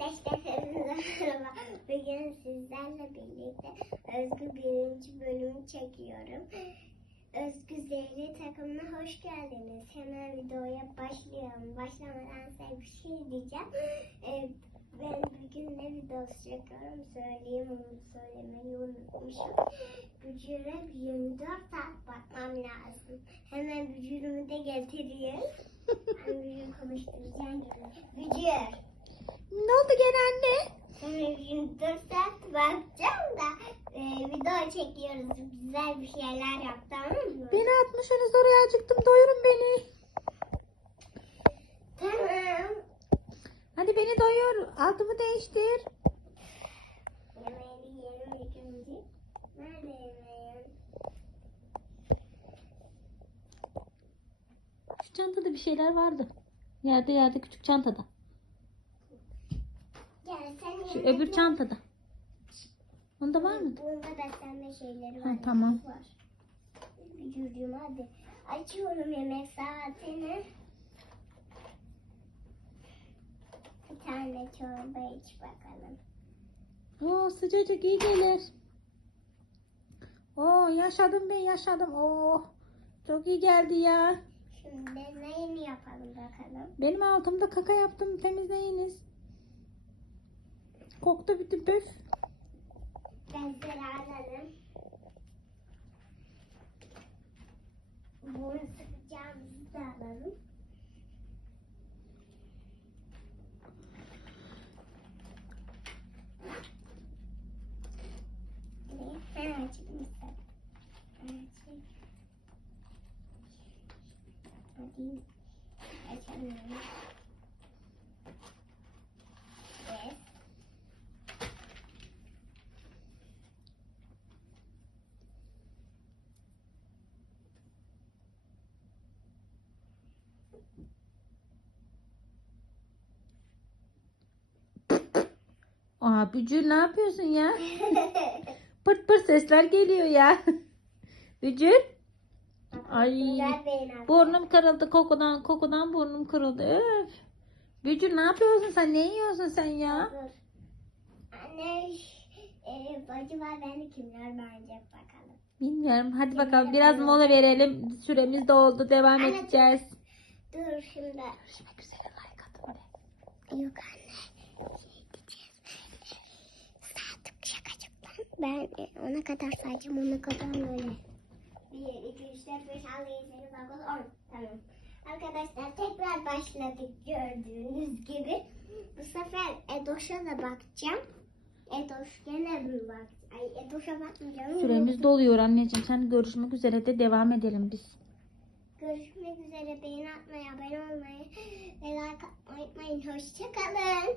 Merhaba. Bugün sizlerle birlikte Özgü birinci bölümü çekiyorum. Özgü Zehri takımına hoş geldiniz. Hemen videoya başlayalım. Başlamadan size bir şey diyeceğim. Ben bugün ne videosu çekiyorum söyleyeyim onu söylemeyi unutmuşum. Bücüre 24 saat bakmam lazım. Hemen bücürümü de getireyim. Ben bücür konuşturacağım gibi. Bücür. Ne oldu gene anne? Şimdi 24 saat bakacağım da e, video çekiyoruz. Güzel bir şeyler yap tamam mı? Beni atmışsınız oraya acıktım doyurun beni. Tamam. Hadi beni doyur. Altımı değiştir. Yemeğini yiyelim ilk önce. Nerede yemeğim? Şu çantada bir şeyler vardı. Yerde yerde küçük çantada. Şu öbür çantada. Onda var mı? Bunda beslenme şeyleri Ha, var. tamam. Var. Vücudum hadi. Açıyorum yemek saatini. Bir tane çorba iç bakalım. Oo sıcacık iyi gelir. Oo yaşadım ben yaşadım. Oo çok iyi geldi ya. Şimdi neyini yapalım bakalım. Benim altımda kaka yaptım temizleyiniz. Koktu bütün püf. Bezleri alalım. Bunu sıkacağımızı da alalım. Açamıyorum. Aa Bücür ne yapıyorsun ya? Pırt pırt sesler geliyor ya. Bücür. Ay, Burnum kırıldı kokudan kokudan burnum kırıldı. Öf. Bücür ne yapıyorsun sen? Ne yiyorsun sen ya? Anne, e, acaba beni kimler beğenecek bakalım. Bilmiyorum. Hadi bakalım biraz mola verelim. Süremiz doldu. Devam edeceğiz. Dur şimdi. Görüşmek üzere. Like atın oraya. Yok anne. Şey diyeceğiz. Saat şakacıktan. Ben e, ona kadar sayacağım ona kadar böyle. 1, 2, 3, 4, 5, 6, 7, 8, 9, 10. Tamam. Arkadaşlar tekrar başladık gördüğünüz gibi. Bu sefer Edoş'a da bakacağım. Edoş gene bir bak. Ay Edoş'a bakmayacağım. Süremiz doluyor anneciğim. Sen görüşmek üzere de devam edelim biz. Görüşmek üzere. Beğeni atmayı, abone olmayı ve like atmayı unutmayın. Hoşçakalın.